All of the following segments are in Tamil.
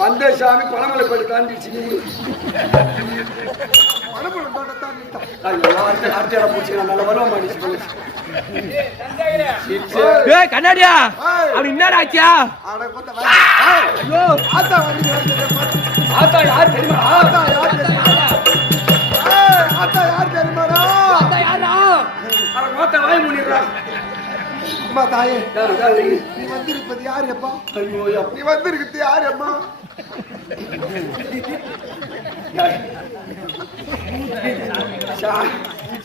வந்த சாமி பணமலை போட்டு தாண்டிச்சு கண்ணாடியா அப்படி என்னடா ஆச்சியா? ஆத்தா யார் தெரியுமா? ஆத்தா யார் தெரியுமாடா? வாய் மூடிடுறான். அம்மா தாயே, நீ வந்திருப்பது யாரு அப்பா? நீ வந்திருக்கிறது யாரு அம்மா?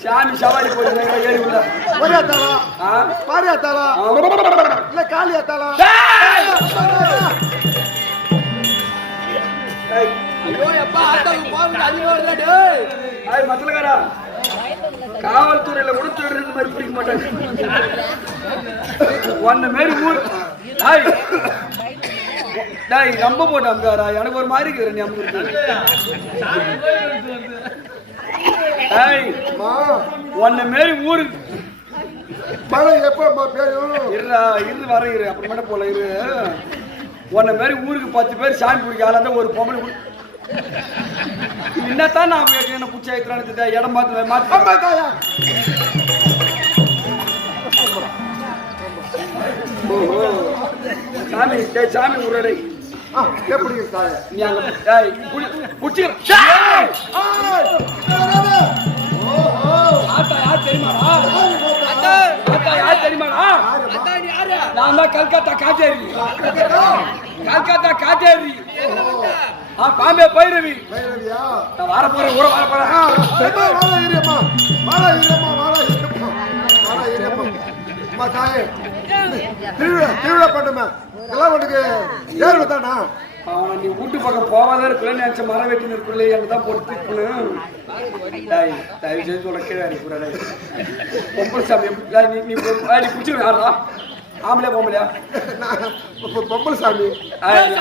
சாமி சவாரி போட்டு ஏறி உள்ள ஒரேத்தாளா பாரியாத்தாளா இல்ல காளியாத்தாளா? மத்தலகாரா காவல்துறையில உடுத்து மாதிரி பிடிக்க மாட்டாங்க. ஒன்ன மாரி ஊர் நம்ப போட்டாம்காரா எனக்கு ஒரு மாதிரி ஒன்ன மாரி ஊரு மழை எப்ப பெய்யும்? இரு வர இரு அப்புறமேட்ட போல இரு. உன்ன மாரி ஊருக்கு 10 பேர் சாமி பிடிக்க ஆளாதான் ஒரு பொம்பளை என்னத்தான் நான் என்ன குச்சி ஆயிடுறான்னு இடம் மாத்தி சாமி சாமி உருடை எப்படி நீ அங்க குச்சி யார் தெரியுமாடா? யார் தெரியுமாடா? நான் தான் கல்கத்தா காட்டேரி. கல்கத்தா காட்டேரி. பாம்பே பைரவி. நான் வர போறேன் ஊர வர போறேன். திருவிழா பண்ணுமே எல்லாம் உனக்கு ஏறு தானா? அவனை நீ வீட்டு பக்கம் போவாதான் இருக்குல்ல நினைச்ச மரம் வெட்டி இருக்குல்ல எனக்கு தான் போட்டு தயவு செய்து சொல்ல கீழே அனுப்புறேன். பொம்பளை சாமி நீ பிடிச்சிருக்கா? ஆம்பளை பொம்பளையா? பொம்பளை சாமி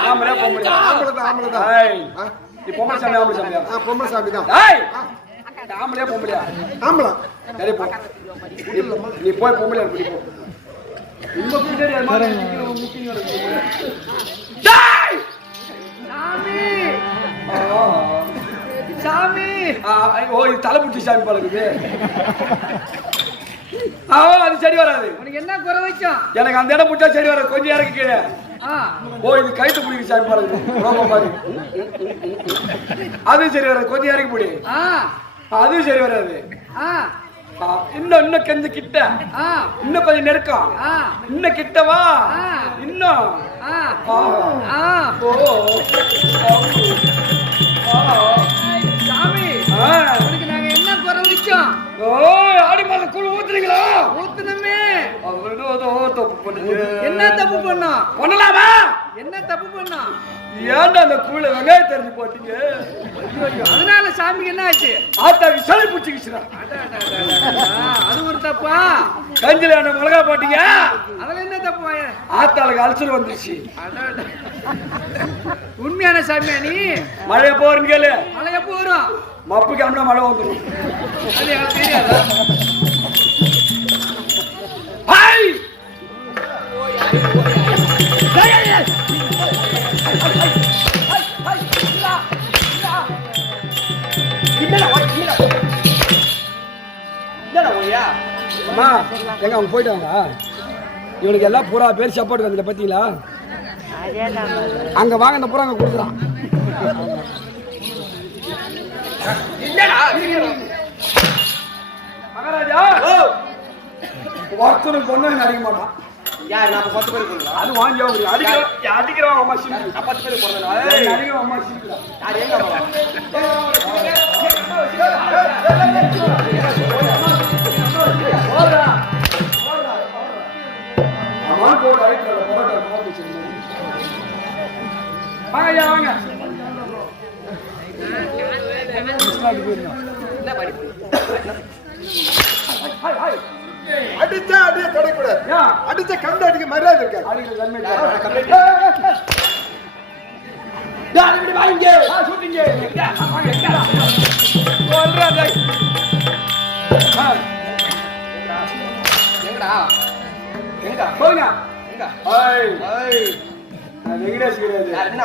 ஆம்பளை பொம்பளையா? ஆம்பளை தான். நீ பொம்பளை சாமி ஆம்பளை சாமியா? பொம்பளை சாமி தான். ஆம்பளையா பொம்பளையா? ஆம்பளை. சரி போ நீ போய் பொம்பளையா இருக்கு போ. இந்த பின்னாடி சாமி ஓ இது தலைப்புச்சி சாமி பழகுது. அது சரி வராது. உனக்கு என்ன குறை வச்சோம்? எனக்கு அந்த இடம் பிடிச்சா சரி வராது. கொஞ்சம் இறக்கி கீழே. ஓ இது கைத்து பிடிக்க சாமி பழகுது மாதிரி. அது சரி வராது. கொஞ்சம் இறக்கி பிடி. அது சரி வராது. இன்னும் கொஞ்சம் கிட்ட இன்னும் கொஞ்சம் நெருக்கம் இன்னும் கிட்டவா இன்னும் சாமி உனக்கு நாங்க என்ன குறை வச்சோம்? ஆடி மாதம் கூழ் ஊத்துறீங்களா? ஊத்துனமே. என்ன தப்பு பண்ணோம்? பண்ணலாமா? என்ன தப்பு பண்ணோம்? ஏன்டா அந்த கூழ வெங்காயம் தெரிஞ்சு போட்டீங்க? அதனால சாமிக்கு என்ன ஆச்சு? ஆத்தாக்கு சளி பிடிச்சிக்கிச்சுடா. அது ஒரு தப்பா? கஞ்சில என்ன மிளகா போட்டீங்க? அதுல என்ன தப்பு? ஆத்தாளுக்கு அல்சர் வந்துருச்சு. உண்மையான சாமியா நீ? மழை போறேன்னு கேளு. மழை எப்போ வரும்? மப்பு கிளம்பினா மழை வந்துடும். அது எனக்கு தெரியாதா? எங்க அவங்க போயிட்டாங்க. இவனுக்கு எல்லாம் பூரா பேர் சப்போர்ட் வந்து பாத்தீங்களா? அங்க வாங்க இந்த பூரா அங்க கொடுக்குறான். மகாராஜா ஒருத்தனுக்கு பொண்ணு அடிக்க மாட்டான். யார் நான் 10 பேர் போறேன். அது வாங்கி அடிக்கிறவன் அம்மா சிரிக்கு. 10 பேர் போறேன். அடிக்கிறவன் அம்மா சிரிக்குறா. யார் எங்க அம்மா? ஓடுறா. அவன் போடு ஐட்ல பரோட்டா போட்டு வச்சிருந்தாங்க. வாங்க வாங்க. இஸ்லாக்கு போறோம். என்ன படிப்பு? Hi hi. அடிச்சா அடியே தொடக்கூடாது. அடிச்சா கண்டு அடிக்க மரியாதை இருக்காது. அடிக்கிற தன்மை யார் இப்படி வாங்க ஷூட்டிங்க சொல்றா எங்கடா எங்க போங்க எங்க ஐய் ஐய் நான் வெங்கடேஷ் கிடையாது யார் என்ன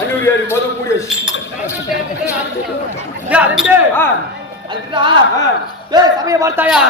அனுரியாரி மொதல் கூடியஸ் சபையை பார்த்தாயா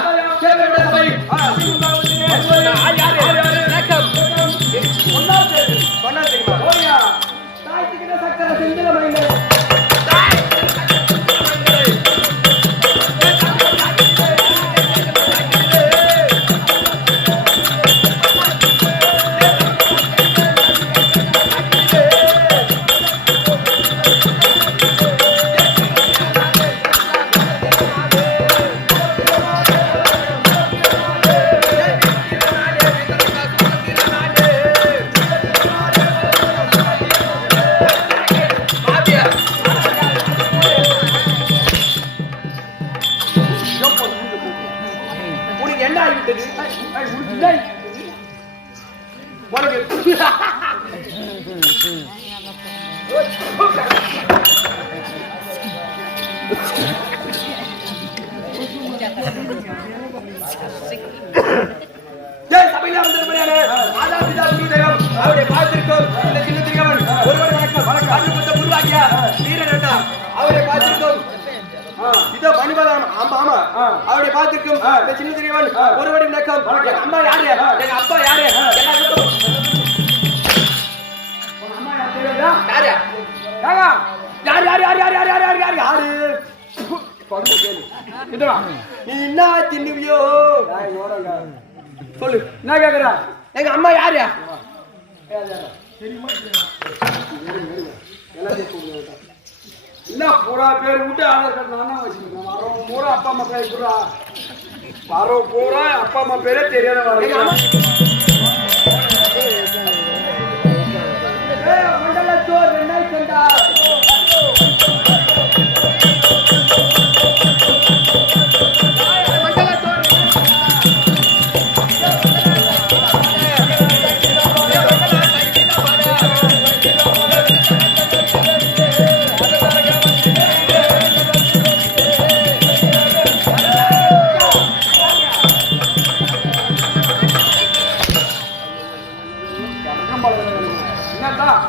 சபை அவருடைய பார்த்திருக்கும் இந்த சின்ன திரிகவன் ஒருவர் வணக்கம் உருவாக்கிய வீரன் அவரை பார்த்திருக்கும் இதோ பணிபலம் ஆமா அவருடைய பார்த்திருக்கும் இந்த சின்ன திரிகவன் ஒருவரை வணக்கம் எங்க அம்மா யாரு எங்க அப்பா யாரு அம்மா யார் தெரியுதா யாரு யார் யார் யார் யார் யார் யார் யார் யார் யாரு பங்கு கேளு இதுவா நீ என்ன தின்னுவியோ நான் ஓரங்க சொல்லு என்ன கேக்குறா எங்க அம்மா யாரு என்ன பூரா பேர் விட்டு ஆதார் கார்டு நான் தான் வச்சிருக்கேன் வரோம் பூரா அப்பா அம்மா பேர் பூரா வரோம் பூரா அப்பா அம்மா பேரே தெரியாத வரோம் மண்டலத்தோர் என்ன கண்டா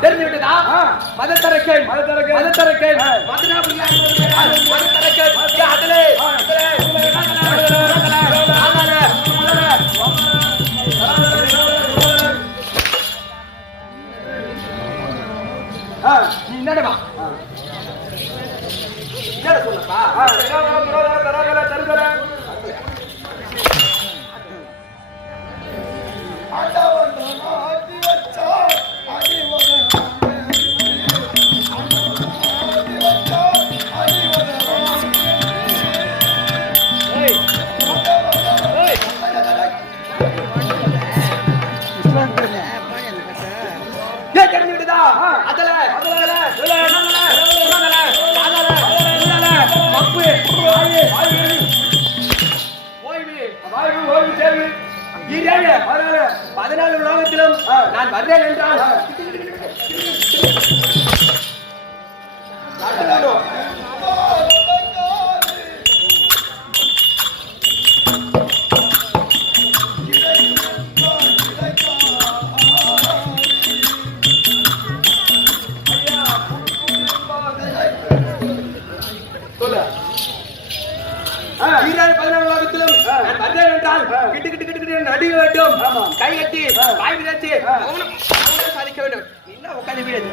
தெரிஞ்சுக்கிட்டதா மதத்தரக்கை நீ என்னடா என்ன சொன்னப்பா பதினாலு உலகத்திலும் நான் வர்றேன் என்றால் என்றால் கிட்டு கிட்டு கிட்டு கிட்டு நடிக்க வேண்டும். ஆமா. கை கட்டி வாய் விதைச்சு மௌனம் சாதிக்க வேண்டும். இல்ல உட்காந்து வீடு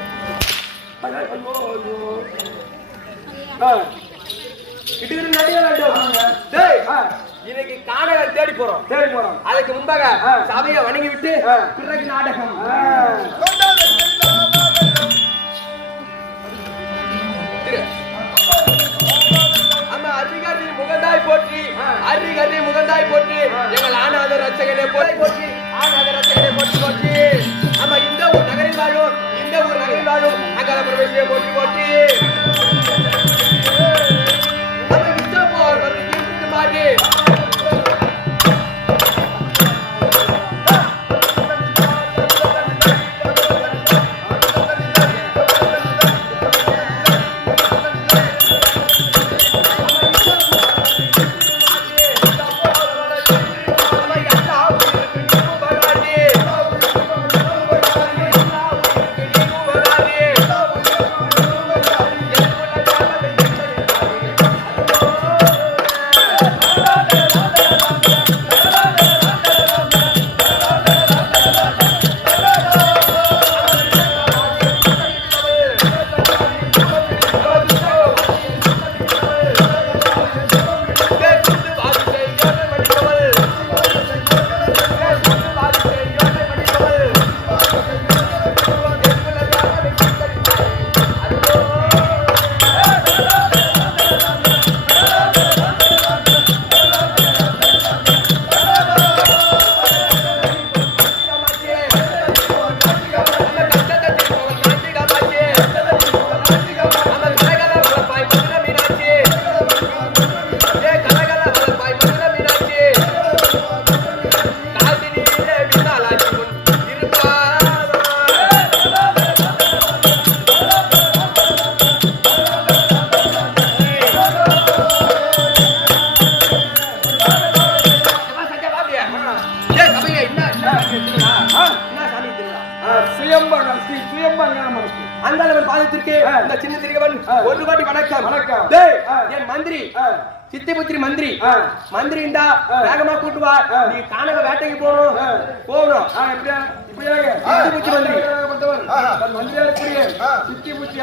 கிட்டு கிட்டு நடிக்க வேண்டும். டேய் இன்னைக்கு காணகர் தேடி போறோம். அதுக்கு முன்பாக சபையை வணங்கி விட்டு பிறகு நாடகம். ஆமா, அரிகரி முகந்தாய் போற்றி, அரிகரி முகந்தாய் போற்றி, எங்கள் ஆனாத ரட்சகனே போற்றி, ஆனாத ரட்சகனே போற்றி. ஆமா, இந்த ஒரு நகரில் வாழும், இந்த ஒரு நகரில் வாழும் அங்காள பிரவேசியை போற்றி போற்றி. அது விஷ்ணு போர் வந்து இருந்து மாட்டி இந்த சின்ன திரிகவன் ஒரு வாட்டி வணக்கம். டேய் என் மந்திரி சித்திபுத்திரி மந்திரி மந்திரி இந்தா வேகமா கூட்டு வா. நீ காணக வேட்டைக்கு போகணும். சித்திபுத்தி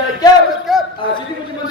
மந்திரி